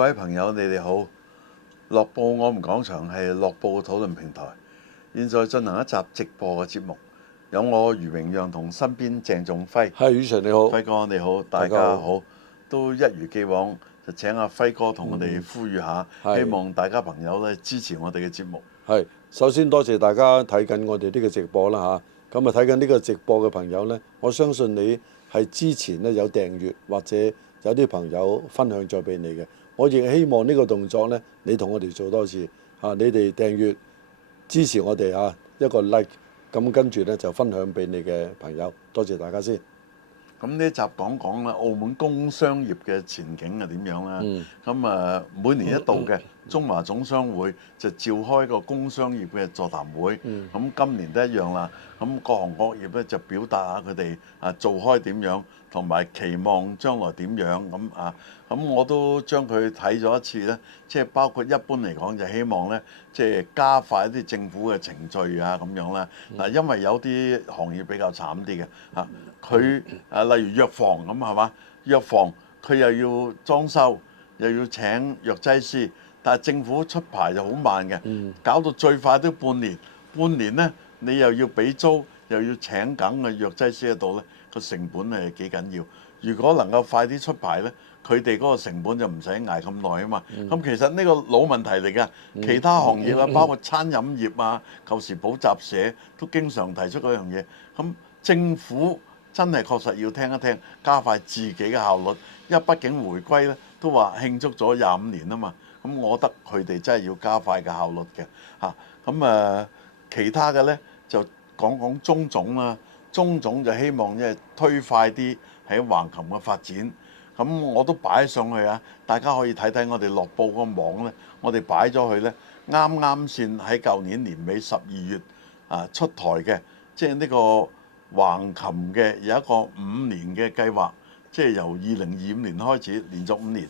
各位朋友，你哋好！樂報我們講場係樂報嘅討論平台，現在進行一集直播嘅節目，有我余榮讓同身邊鄭仲輝。係，宇晨你好，輝哥你好，大家好，都一如既往就請阿輝哥同我哋呼籲下，希望大家朋友咧支持我哋嘅節目。係，首先多謝大家睇緊我哋呢個直播啦嚇，咁啊睇緊呢個直播嘅朋友呢，我相信你係之前呢有訂閱或者有啲朋友分享咗俾你嘅，我亦希望呢個動作呢，你同我哋做多次嚇，你哋訂閱支持我哋嚇一個 like， 咁跟住呢就分享俾你嘅朋友，多謝大家先。咁呢一集講講啦，澳門工商業嘅前景係點樣啦？咁每年一度嘅中華總商會就召開個工商業嘅座談會。咁今年都一樣啦。咁各行各業咧就表達下佢哋做開點樣，同埋期望將來點樣咁我都將佢睇咗一次咧，即係包括一般嚟講就希望咧，即係加快一啲政府嘅程序咁樣啦。嗱，因為有啲行業比較慘啲嘅佢例如藥房咁係嘛？藥房佢又要裝修，又要請藥劑師，但係政府出牌就好慢嘅，搞到最快都半年。半年呢，你又要俾租，又要請緊嘅藥劑師喺度呢，個成本係幾緊要。如果能夠快啲出牌呢，佢哋嗰個成本就唔使捱咁耐啊嘛。咁其實呢個老問題嚟㗎，其他行業包括餐飲業舊時補習社都經常提出嗰樣嘢。咁政府真係確實要聽一聽，加快自己嘅效率，因為畢竟回歸咧都話慶祝咗25年啊嘛。咁我覺得佢哋真係要加快嘅效率嘅咁其他嘅呢，就講講中總啦。中總就希望推快啲喺橫琴嘅發展。咁我都擺上去大家可以睇睇我哋樂報個網呢，我哋擺咗去呢，啱啱先喺舊年年尾12月出台嘅，即係呢個橫琴嘅有一個5年嘅計劃，即係由2025年開始連續5年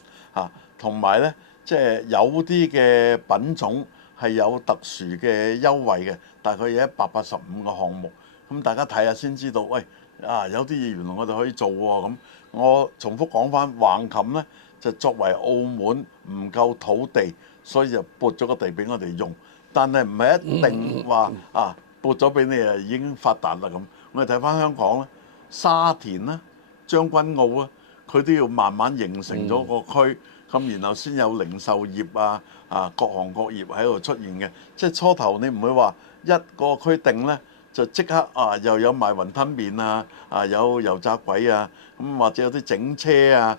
同埋呢，即係有啲嘅品種係有特殊嘅優惠嘅，大概有185個項目。咁大家睇下先知道，喂有啲嘢原來我哋可以做喎。咁我重複講翻，橫琴呢就作為澳門唔夠土地，所以就撥咗個地俾我哋用，但係唔係一定話撥咗俾你已經發達啦咁。我哋睇翻香港咧，沙田啦、將軍澳啊，佢都要慢慢形成咗個區，咁然後先有零售業各行各業喺度出現嘅。即係初頭你唔會話一個區定呢，就即刻又有賣雲吞麵有油炸鬼咁或者有啲整車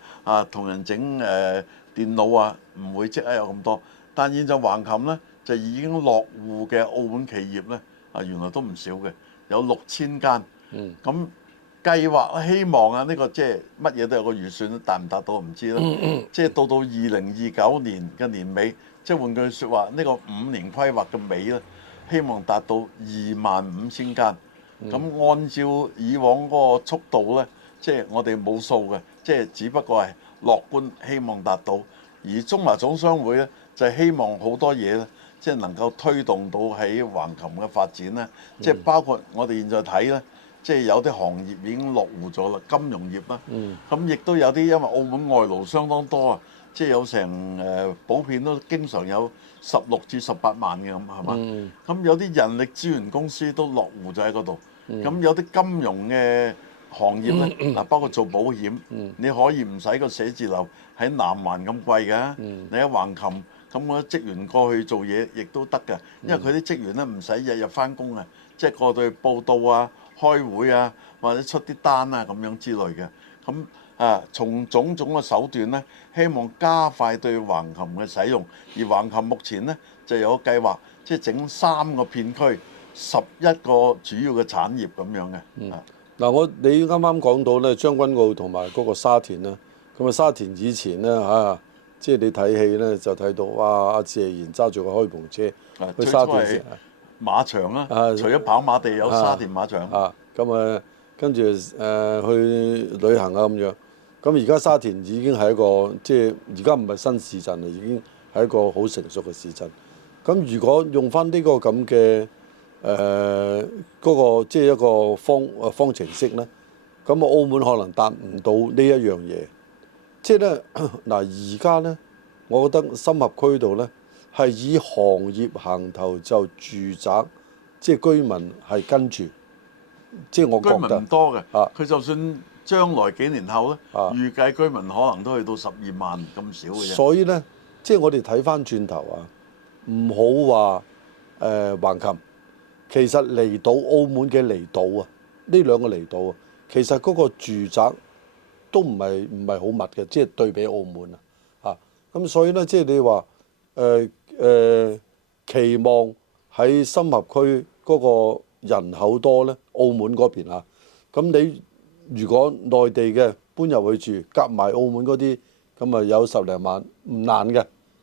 同人整電腦唔會即刻有咁多。但現在橫琴呢，就已經落戶嘅澳門企業呢，原來都唔少嘅，有6000間。咁計劃希望呢個即係乜嘢都有個預算，達唔達到唔知啦。即係到2029年嘅年尾，即係換句説話，呢個5年規劃嘅尾呢，希望達到25000間。咁按照以往嗰個速度呢，即係我哋冇數嘅，即係只不過係樂觀希望達到。而中華總商會呢，就係希望好多嘢呢，即係能夠推動到喺橫琴嘅發展呢，即係包括我哋現在睇呢，即係有啲行業已經落戶咗啦，金融業啦。咁亦都有啲因為澳門外勞相當多即係有成普遍都經常有16至18萬嘅咁係嘛？咁有啲人力資源公司都落戶咗喺嗰度。咁有啲金融嘅行業呢，包括做保險，你可以唔使個寫字樓喺南環咁貴嘅，你喺橫琴咁嗰啲職員過去做嘢亦都得嘅，因為佢啲職員呢唔使日日翻工即係過到去報到開會或者出啲單咁樣之類嘅。咁從種種嘅手段呢，希望加快對橫琴嘅使用。而橫琴目前呢，就有個計劃，即係整3個片區，11個主要嘅產業咁樣嘅。嗱，你啱啱講到咧將軍澳同埋嗰個沙田啦，咁沙田以前咧即係你睇戲咧就睇到哇，阿謝賢揸住個開篷車去沙田時馬場除咗跑馬地有沙田馬場咁跟住去旅行咁樣。咁而家沙田已經係一個即係而家唔係新市鎮啦，已經係一個好成熟嘅市鎮。咁如果用翻呢個咁嘅嗰個即係一個方程式呢，咁澳門可能達唔到呢一樣嘢。即係呢，嗱，而家呢，我覺得深合區度呢係以行業行頭就住宅，即係居民係跟住，即係我居民覺得唔多嘅，啊佢就算將來幾年後咧，啊，預計居民可能都去到12萬咁少嘅啫。所以呢，即係我哋睇翻轉頭啊，唔好話橫琴，其實離島澳門嘅離島啊，呢兩個離島啊，其實嗰個住宅都唔係好密嘅，即係對比澳門啊，咁所以呢，即係你話期望喺深合區嗰個人口多呢，澳門嗰邊啊，咁你如果內地嘅搬入去住，夾埋澳門嗰啲，咁啊有10零萬唔難嘅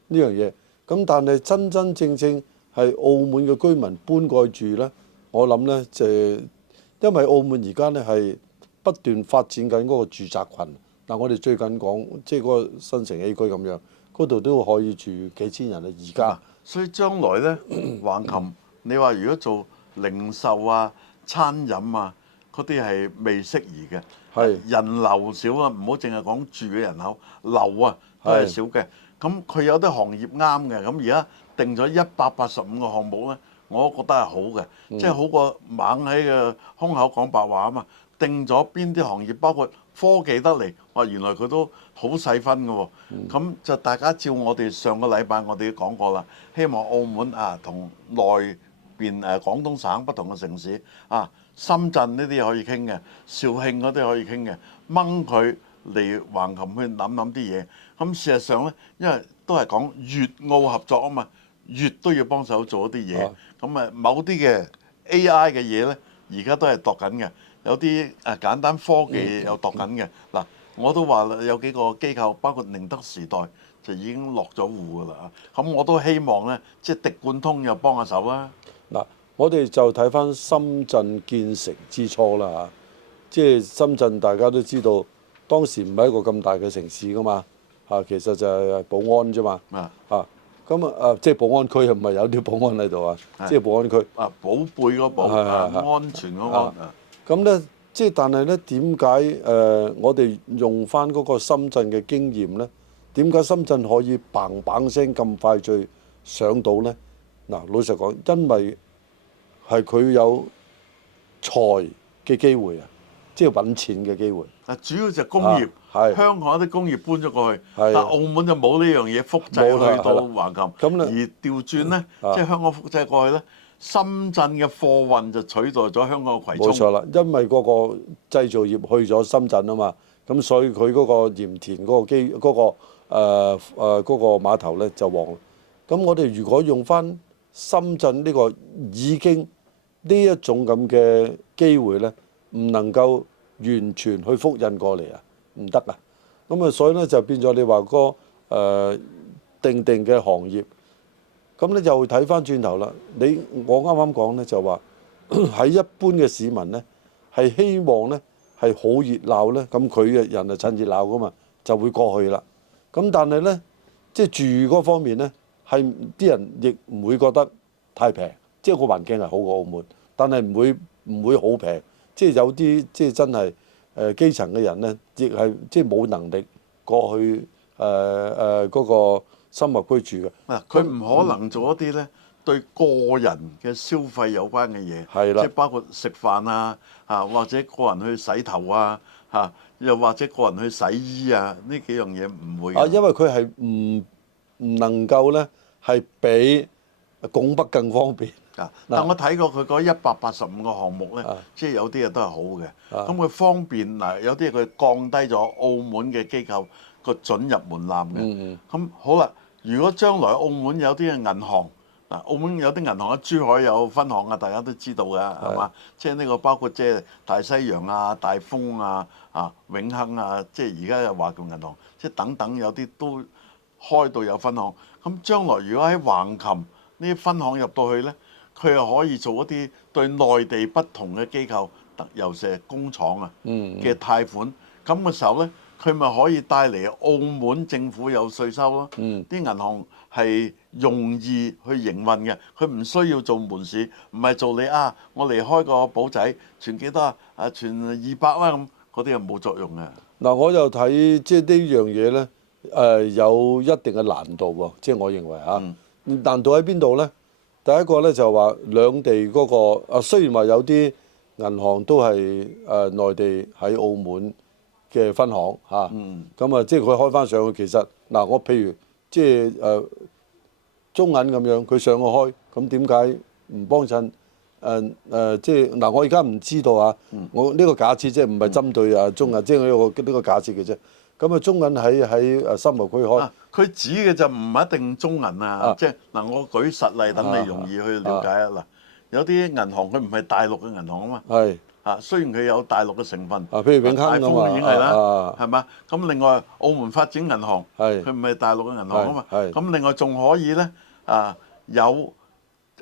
呢樣嘢。咁但係真真正正係澳門嘅居民搬過去住呢，我諗呢，就因為澳門而家呢係不斷發展緊嗰個住宅群。嗱，我哋最近講即係嗰個新城 A 區咁樣，嗰度都可以住幾千人啊！而家，所以將來呢，橫琴你話如果做零售啊、餐飲啊嗰啲係未適宜嘅，係人流少啊，唔好淨係講住嘅人口，流啊都係少嘅。咁佢有啲行業啱嘅，咁而家定咗185個項目呢，我覺得係好嘅，即係好過猛喺個空口講白話啊嘛。定咗邊啲行業，包括科技得嚟，哇！原來佢都好細分嘅喎。咁就大家照我哋上個禮拜我哋都講過啦，希望澳門啊同內邊廣東省不同嘅城市啊，深圳呢啲可以傾嘅，肇慶嗰啲可以傾嘅，掹佢嚟橫琴去諗諗啲嘢。咁事實上呢，因為都係講粵澳合作啊嘛，粵都要幫手做一啲嘢。咁啊，某啲嘅 AI 嘅嘢呢，而家都係度緊嘅。有啲簡單科技又度緊嘅嗱，我都話啦，有幾個機構，包括寧德時代就已經落咗戶㗎啦。咁我都希望呢，即係迪貫通又幫下手啦。嗱，我哋就睇翻深圳建成之初啦嚇，即係深圳大家都知道，當時唔係一個咁大嘅城市噶嘛嚇，其實就係寶安啫嘛嚇，咁即係寶安區唔係有啲保安喺度啊，即係寶安區寶貝嗰寶安全嗰安咁呢，即係但係呢，點解我哋用翻嗰個深圳嘅經驗呢？點解深圳可以砰砰聲咁快脆上到呢？嗱，老實講，因為係佢有財嘅機會啊，即係揾錢嘅機會。主要就係工業，香港有啲工業搬咗過去，但澳門就冇呢樣嘢複製去到橫琴。而調轉呢，即係香港複製過去呢，深圳嘅貨運就取代咗香港嘅葵涌。冇錯啦，因為嗰個製造業去咗深圳啊嘛，咁所以佢嗰個鹽田嗰個碼頭呢就旺。咁我哋如果用翻深圳呢個已經呢一種咁嘅機會呢，唔能夠完全去複印過嚟啊，唔得啊。咁啊，所以呢，就變咗你話個定嘅行業。咁咧又睇翻轉頭啦，我啱啱講呢，就話喺一般嘅市民呢，係希望呢係好熱鬧呢。咁佢嘅人係趁熱鬧噶嘛，就會過去啦。咁但係呢，即係住嗰方面呢，係啲人亦唔會覺得太平，即係個環境係好過澳門，但係唔會好平，即係有啲即係真係基層嘅人呢，亦係即係冇能力過去嗰個深合區住嘅。嗱，佢唔可能做一啲呢對個人嘅消費有關嘅嘢，係啦，即係包括食飯啊，或者個人去洗頭啊，又或者個人去洗衣啊，呢幾樣嘢唔會。因為佢係唔能夠呢係比拱北更方便。但我睇過佢嗰185個項目呢，即係有啲嘢都係好嘅。咁佢方便嗱，有啲嘢佢降低咗澳門嘅機構個准入門檻嘅。咁好啦，如果將來澳門有啲嘅銀行嗱，澳門有啲銀行喺珠海有分行啊，大家都知道㗎，係嘛？即係呢個包括即係大西洋啊、大豐啊、永亨啊，即係而家嘅華僑銀行，即係等等有啲都開到有分行。咁將來如果喺橫琴呢啲分行入到去呢，佢又可以做一啲對內地不同嘅機構，尤其是工廠啊嘅貸款。咁嘅時候呢，佢咪可以帶嚟澳門政府有稅收咯。啲銀行係容易去營運嘅，佢唔需要做門市，唔係做你我嚟開個簿仔，存幾多存200啦咁，嗰啲係冇作用嘅。嗱，我就睇即係呢樣嘢呢，有一定嘅難度喎，即係我認為嚇。嗯難度喺邊度呢？第一個呢，就話兩地嗰個雖然話有啲銀行都係內地喺澳門嘅分行嚇，咁啊即係佢開翻上去，其實嗱我譬如即係中銀咁樣，佢上去開，咁點解唔幫襯？即係嗱，我而家唔知道啊，我呢個假設即係唔係針對中銀，即係呢個假設嘅啫。咁啊，中銀喺深澳區開，佢指嘅就唔一定中銀啊，即係嗱，我舉實例等你容易去了解啊。嗱，有啲銀行佢唔係大陸嘅銀行啊嘛，係雖然佢有大陸嘅成分，譬如永大豐亨咁啊，已經係啦，係嘛？咁另外澳門發展銀行，係佢唔係大陸嘅銀行啊嘛，係咁另外仲可以咧有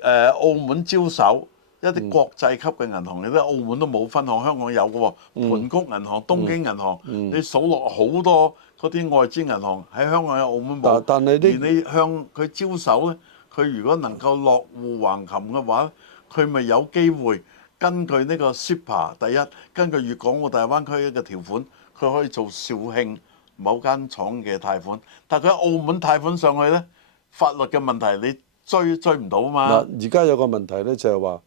澳門招手一啲國際級嘅銀行，你睇澳門都冇分行，香港有嘅喎，盤谷銀行、東京銀行，你數落好多嗰啲外資銀行喺香港有，澳門冇。但係而你向佢招手咧，佢如果能夠落戶橫琴嘅話，佢咪有機會根據呢個 CEPA 第一，根據粵港澳大灣區嘅條款，佢可以做肇慶某間廠嘅貸款。但係佢喺澳門貸款上去咧，法律嘅問題你追唔到啊嘛。嗱，而家有個問題咧，就係話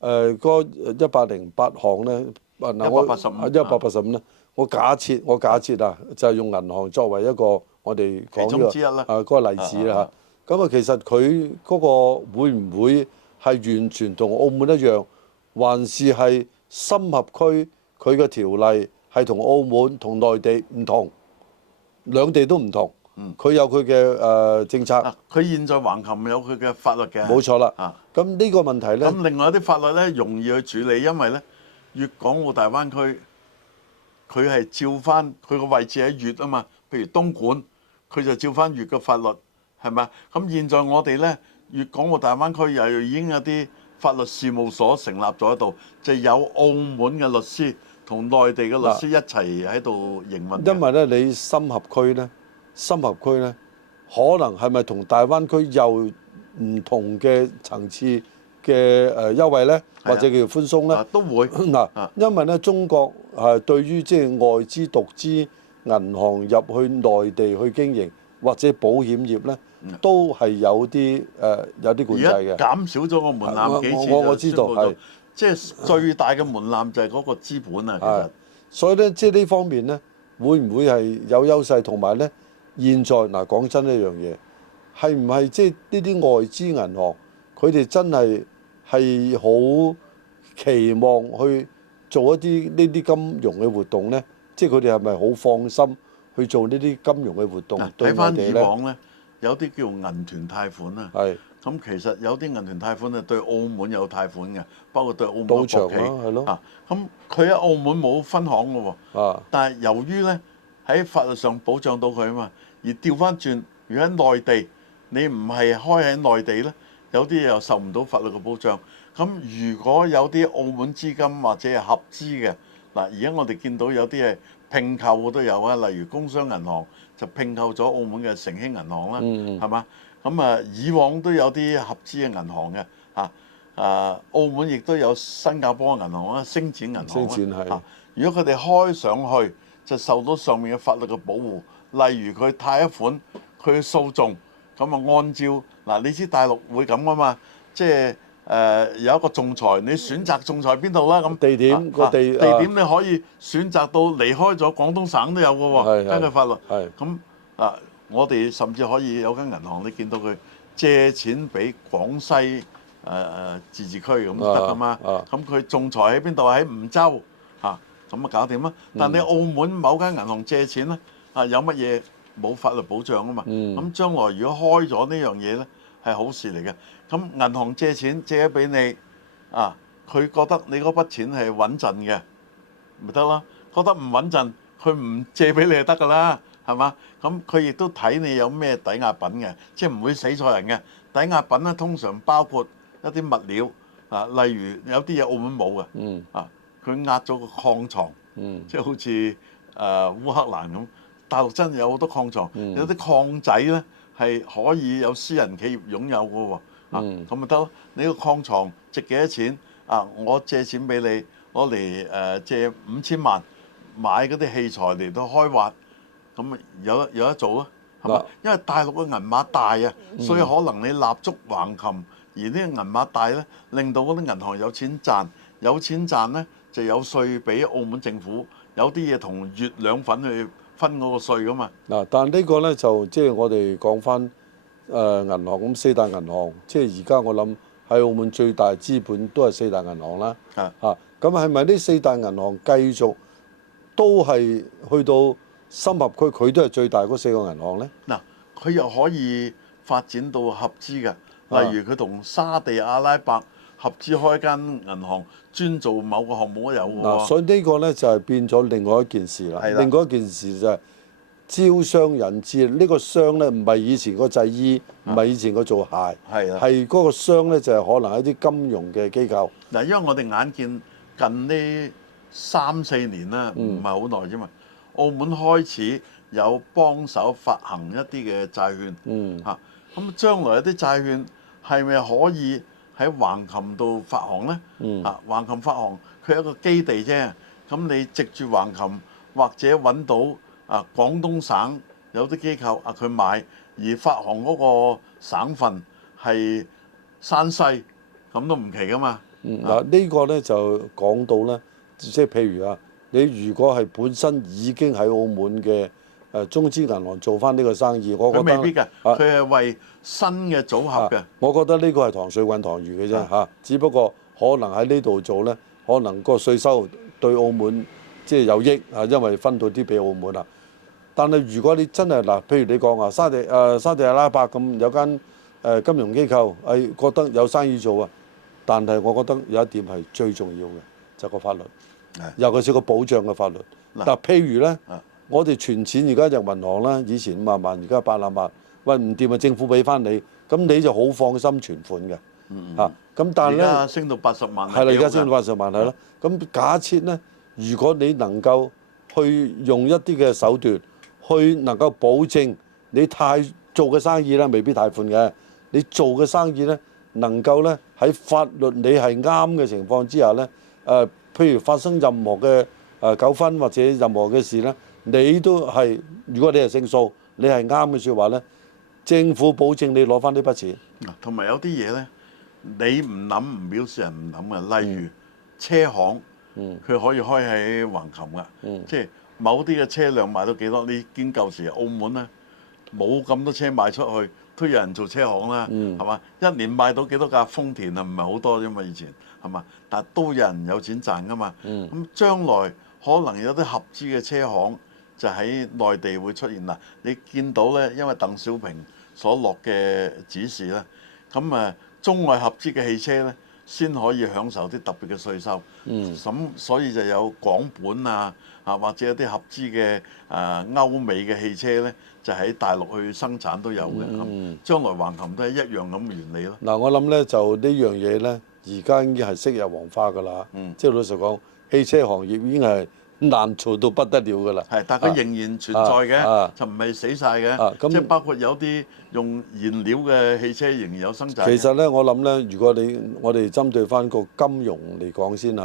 嗰108項咧，嗱我185咧，我假設啊，就係用銀行作為一個我哋講其中之一啦，嗰個例子啦嚇。咁啊，其實佢嗰個會唔會係完全同澳門一樣，還是係深合區佢嘅條例係同澳門同內地唔同，兩地都唔同。佢有佢嘅政策。佢現在橫琴有佢嘅法律嘅。冇錯啦。咁呢個問題呢，咁另外一啲法律呢，容易去處理，因為呢粵港澳大灣區佢係照翻佢個位置喺粵啊嘛，譬如東莞，佢就照翻粵嘅法律，係咪？咁現在我哋呢粵港澳大灣區又已經有啲法律事務所成立咗喺度，就有澳門嘅律師同內地嘅律師一齊喺度營運。因為呢，你深合區呢，可能係咪同大灣區有唔同嘅層次嘅優惠呢？或者叫寬鬆呢？都會嗱，因為呢，中國對於即係外資獨資銀行入去內地去經營或者保險業呢，都係有啲管制嘅。而家減少咗個門檻幾次，我知道係，即係最大嘅門檻就係嗰個資本啊。其實，所以呢，即係呢方面呢，會唔會係有優勢？同埋呢，現在嗱講真一樣嘢，係唔係即係呢啲外資銀行佢哋真係好期望去做一啲呢啲金融嘅活動呢？即係佢哋係咪好放心去做呢啲金融嘅活動？睇翻以往呢，有啲叫銀團貸款啊。係。咁其實有啲銀團貸款咧對澳門有貸款嘅，包括對澳門賭場國企係咯。咁佢喺澳門冇分行嘅喎。但係由於呢喺法律上保障到佢啊嘛，而調翻轉，如果喺內地你唔係開喺內地呢，有啲又受唔到法律嘅保障。咁如果有啲澳門資金或者係合資嘅，嗱，而家我哋見到有啲係併購都有啊，例如工商銀行就併購咗澳門嘅誠興銀行啦，係嘛？咁以往都有啲合資嘅銀行嘅澳門亦都有新加坡銀行啦、星展銀行啦。如果佢哋開上去，就受到上面嘅法律嘅保護。例如佢貸一款，佢訴訟，咁按照嗱，你知大陸會咁噶嘛？即係有一個仲裁，你選擇仲裁邊度啦？咁地點地點你可以選擇到離開咗廣東省都有嘅喎，根據法律。咁我哋甚至可以有間銀行，你見到佢借錢俾廣西自治區咁得噶嘛？咁佢仲裁喺邊度？喺梧州咁搞掂啦。但你澳門某間銀行借錢咧有乜嘢冇法律保障啊嘛？咁將來如果開咗呢樣嘢咧，係好事嚟嘅。咁銀行借錢借咗俾你佢覺得你嗰筆錢係穩陣嘅，咪得咯。覺得唔穩陣，佢唔借俾你就得㗎啦。係嘛？咁佢亦都睇你有咩抵押品嘅，即係唔會死錯人嘅。抵押品咧通常包括一啲物料例如有啲嘢澳門冇嘅，佢壓咗個礦床，即係好似烏克蘭咁。大陸真係有好多礦床，有啲礦仔咧係可以有私人企業擁有嘅喎，咁咪得咯。你個礦床值幾多錢？我借錢俾你，攞嚟借5000萬買嗰啲器材嚟到開挖。咁有得做啊！係嘛？因為大陸嘅銀碼大啊，所以可能你立足橫琴，而呢個銀碼大咧，令到嗰啲銀行有錢賺，有錢賺咧就有稅俾澳門政府，有啲嘢同月兩份去分嗰個稅噶嘛。嗱，但係呢個咧就即係我哋講翻銀行咁四大銀行，即係而家我諗喺澳門最大資本都係四大銀行啦。啊，咁係咪呢四大銀行繼續都係去到深合區，佢都係最大嗰四個銀行呢？嗱，佢又可以發展到合資嘅，例如佢同沙地阿拉伯合資開間銀行，專做某個項目都有嘅喎。所以呢個呢，就係變咗另外一件事啦。係啦另外一件事就係招商引資。呢個商呢，唔係以前個製衣，唔係以前個做鞋，係啊，係嗰個商呢，就係可能一啲金融嘅機構。嗱，因為我哋眼見近呢3-4年啦，唔係好耐啫嘛。澳門開始有幫手發行一啲嘅債券，嚇咁將來一啲債券係咪可以喺橫琴度發行呢？橫琴發行佢有一個基地啫，咁你藉住橫琴或者揾到廣東省有啲機構佢買，而發行嗰個省份係山西，咁都唔奇噶嘛。呢個呢，就講到呢，即係譬如你如果係本身已經喺澳門嘅中資銀行做翻呢個生意，我覺得佢未必㗎，佢係為新嘅組合嘅。我覺得呢個係糖水滾糖魚嘅啫。只不過可能喺呢度做呢，可能個稅收對澳門即係有益因為分到啲俾澳門啦。但係如果你真係譬如你講沙地阿拉伯咁有間金融機構覺得有生意做但係我覺得有一點係最重要嘅，就係個法律，尤其是個保障嘅法律。譬如呢，我哋存錢而家入銀行啦，以前50萬，而家800萬，喂唔掂政府俾翻你，咁你就好放心存款嘅。咁但係呢，而家升到80萬，係啦，而家升到80萬係咯。咁假設呢，如果你能夠去用一啲嘅手段，去能夠保證你做嘅生意呢未必貸款嘅，你做嘅生意呢，能夠呢喺法律你係啱嘅情況之下呢，譬如發生任何嘅糾紛或者任何嘅事呢，你都係如果你係勝訴，你係啱嘅説話呢，政府保證你攞翻呢筆錢。同埋有啲嘢呢，你唔諗唔表示人唔諗嘅，例如車行，佢可以開喺橫琴㗎，即係某啲嘅車輛賣到幾多？你見舊時澳門呢，冇咁多車賣出去，都有人做車行啦，係嘛？一年賣到幾多架豐田唔係好多啫嘛，以前係嘛？但係都有人有錢賺㗎嘛。咁將來可能有啲合資嘅車行就喺內地會出現啦。你見到呢，因為鄧小平所落嘅指示咧，咁中外合資嘅汽車呢，先可以享受啲特別嘅稅收。咁所以就有港本或者一啲合資嘅歐美嘅汽車呢，就喺大陸去生產都有嘅。將來橫琴都係一樣咁嘅原理咯。我諗呢就呢樣嘢呢，而家已經係昔日黃花㗎啦。即係老實講，汽車行業已經係難做到不得了㗎啦。係，但係佢仍然存在嘅，就唔係死晒嘅。即係包括有啲用燃料嘅汽車仍然有生產。其實呢，我諗呢，如果我哋針對翻個金融嚟講先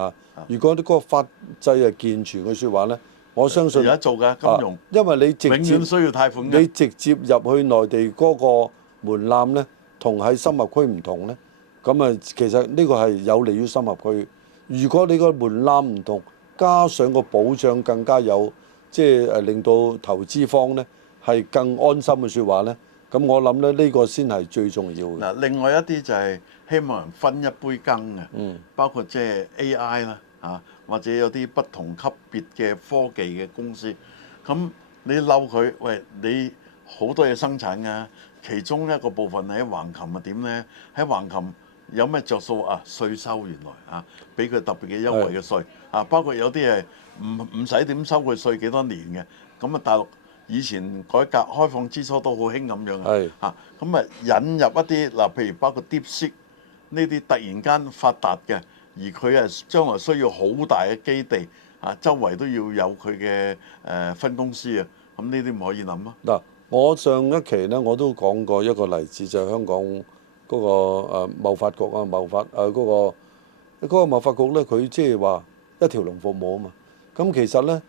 如果嗰個法制係健全嘅説話呢，我相信有得做㗎金融，因為你直接永遠需要貸款嘅。你直接入去內地嗰個門檻呢，同喺深合區唔同呢。咁其實呢個係有利於深合區。如果你個門檻唔同，加上個保障更加有，即係令到投資方呢係更安心嘅説話呢。咁我諗咧呢個先係最重要嘅。嗱，另外一啲就係希望人分一杯羹嘅，包括即係 AI 啦，或者有啲不同級別嘅科技嘅公司。咁你嬲佢，喂，你好多嘢生產㗎，其中一個部分喺橫琴點呢？喺橫琴有咩着數稅收原來俾佢特別嘅優惠嘅稅包括有啲係唔使點收佢稅幾多年嘅。咁大陸以前改革開放之初都好興咁樣咁引入一啲譬如包括 DeepSeek 呢啲突然間發達嘅，而佢係將來需要好大嘅基地周圍都要有佢嘅分公司咁呢啲唔可以諗咯。我上一期呢我都講過一個例子，就係香港嗰個貿發局嗰個貿發局呢，佢即係話一條龍服務啊嘛。咁其實呢，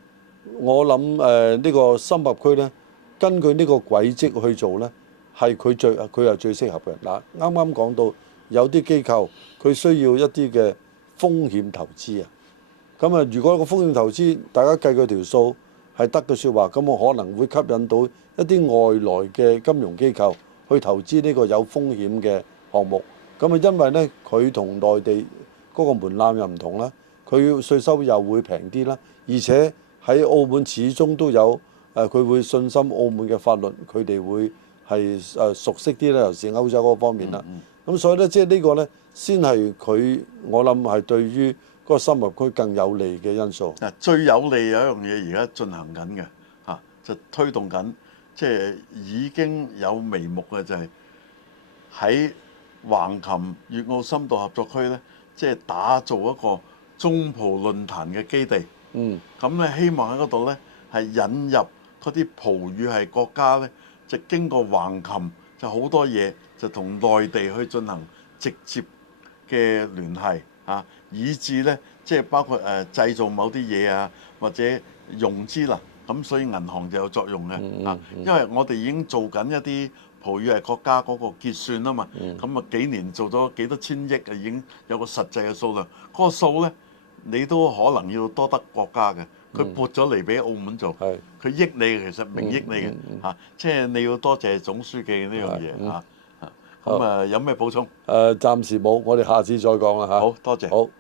我諗呢個深合區呢，根據呢個軌跡去做呢，係佢係最適合嘅。嗱，啱啱講到有啲機構佢需要一啲嘅風險投資啊。咁啊，如果個風險投資大家計佢條數係得嘅説話，咁我可能會吸引到一啲外來嘅金融機構去投資呢個有風險嘅項目。咁啊，因為呢，佢同內地嗰個門檻又唔同啦，佢稅收又會平啲啦，而且喺澳門始終都有佢會信心澳門嘅法律，佢哋會係熟悉啲啦，尤其是歐洲嗰方面啦。咁所以呢，即係呢個呢，先係佢我諗係對於嗰個深合區更有利嘅因素。最有利有一樣嘢而家進行緊嘅就推動緊，即係已經有眉目嘅就係喺橫琴粵澳深度合作區呢，即係打造一個中葡論壇嘅基地。咁咧希望喺嗰度呢，係引入嗰啲葡語系國家呢，就經過橫琴就好多嘢就同內地去進行直接嘅聯繫以至呢，即係包括製造某啲嘢啊，或者融資啦，咁所以銀行就有作用嘅因為我哋已經做緊一啲葡語系國家嗰個結算啊嘛，咁啊幾年做咗幾多千億已經有個實際嘅數量，嗰個數呢，你都可能要多得國家嘅，佢撥咗嚟俾澳門做，佢益你其實明益你嘅即係你要多謝總書記呢樣嘢咁有咩補充？暫時冇，我哋下次再講啦嚇。好多謝。好。